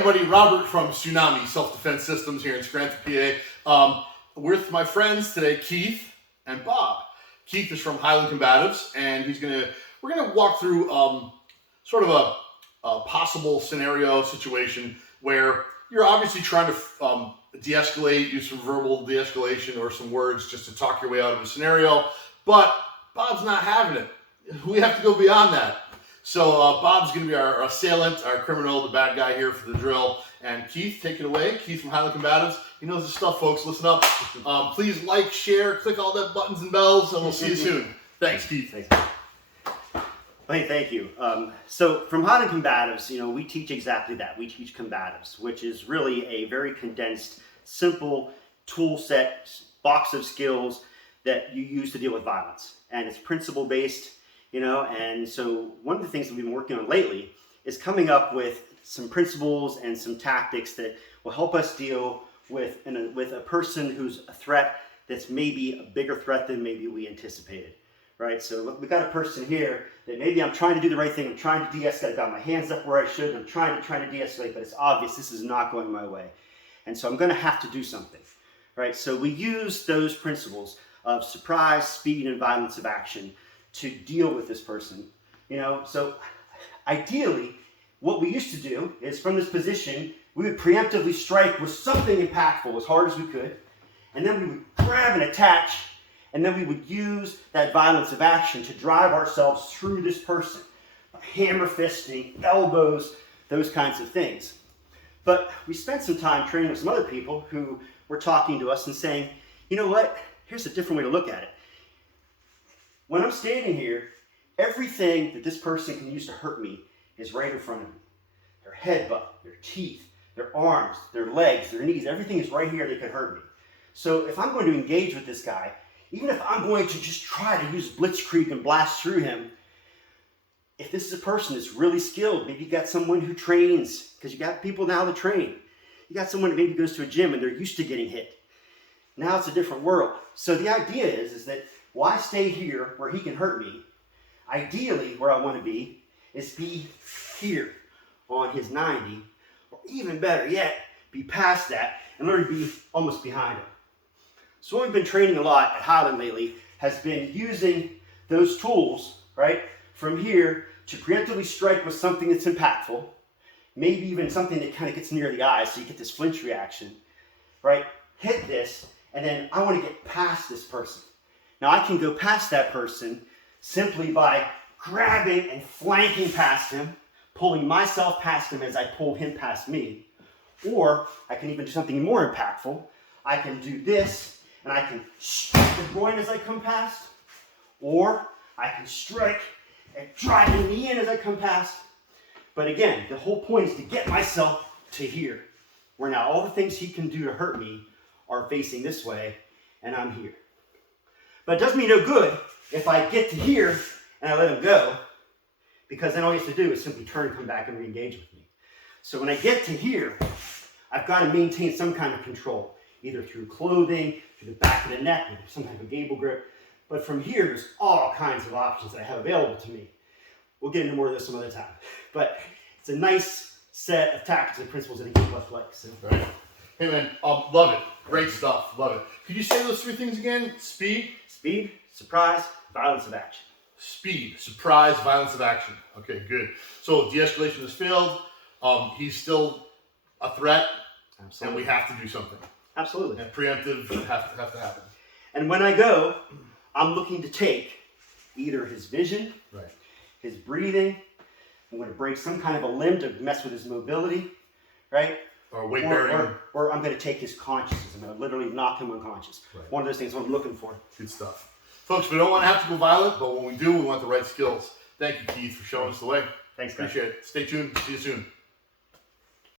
everybody, Robert from Tsunami Self-Defense Systems here in Scranton, PA. With my friends today, Keith and Bob. Keith is from Highland Combatives, and we're gonna walk through sort of a possible scenario situation where you're obviously trying to de-escalate, use some verbal de-escalation or some words just to talk your way out of a scenario, but Bob's not having it. We have to go beyond that. So Bob's going to be our assailant, our criminal, the bad guy here for the drill. And Keith, take it away. Keith from Highland Combatives. He knows his stuff, folks. Listen up. Please like, share, click all that buttons and bells, and we'll see you soon. Thanks, Keith. Thanks. Thank you. So from Highland Combatives, we teach exactly that. We teach combatives, which is really a very condensed, simple tool set, box of skills that you use to deal with violence. And it's principle-based. And so one of the things that we've been working on lately is coming up with some principles and some tactics that will help us deal with a person who's a threat that's maybe a bigger threat than maybe we anticipated, right? So we've got a person here that maybe I'm trying to do the right thing, I'm trying to de-escalate, I've got my hands up where I should, I'm trying to de-escalate, but it's obvious this is not going my way. And so I'm going to have to do something, right? So we use those principles of surprise, speed, and violence of action to deal with this person, So ideally, what we used to do is from this position, we would preemptively strike with something impactful as hard as we could, and then we would grab and attach, and then we would use that violence of action to drive ourselves through this person. Hammer fisting, elbows, those kinds of things. But we spent some time training with some other people who were talking to us and saying, you know what, here's a different way to look at it. When I'm standing here, everything that this person can use to hurt me is right in front of me. Their headbutt, their teeth, their arms, their legs, their knees, everything is right here that could hurt me. So if I'm going to engage with this guy, even if I'm going to just try to use blitzkrieg and blast through him, if this is a person that's really skilled, maybe you got someone who trains, because you got people now that train. You got someone that maybe goes to a gym and they're used to getting hit. Now it's a different world. So the idea is that why stay here where he can hurt me? Ideally, where I want to be is be here on his 90, or even better yet, be past that and learn to be almost behind him. So what we've been training a lot at Highland lately has been using those tools, right, from here to preemptively strike with something that's impactful, maybe even something that kind of gets near the eye so you get this flinch reaction, right? Hit this, and then I want to get past this person. Now I can go past that person simply by grabbing and flanking past him, pulling myself past him as I pull him past me. Or I can even do something more impactful. I can do this, and I can strike the groin as I come past. Or I can strike and drive the knee in as I come past. But again, the whole point is to get myself to here, where now all the things he can do to hurt me are facing this way, and I'm here. But it does me no good if I get to here and I let him go, because then all he has to do is simply turn, come back, and re-engage with me. So when I get to here, I've got to maintain some kind of control, either through clothing, through the back of the neck, with some type of gable grip. But from here, there's all kinds of options that I have available to me. We'll get into more of this some other time. But it's a nice set of tactics and principles that I keep left like. So. Right. Hey man, love it. Great stuff. Love it. Could you say those three things again? Speed, surprise, violence of action. Speed, surprise, violence of action. Okay, good. So de-escalation has failed. He's still a threat. Absolutely. And we have to do something. Absolutely. And preemptive have to happen. And when I go, I'm looking to take either his vision, right, his breathing. I'm going to break some kind of a limb to mess with his mobility, right? Or weight bearing. Or I'm going to take his consciousness. I'm going to literally knock him unconscious. Right. One of those things I'm looking for. Good stuff. Folks, we don't want to have to go violent, but when we do, we want the right skills. Thank you, Keith, for showing us the way. Thanks, guys. Appreciate it. Stay tuned. See you soon.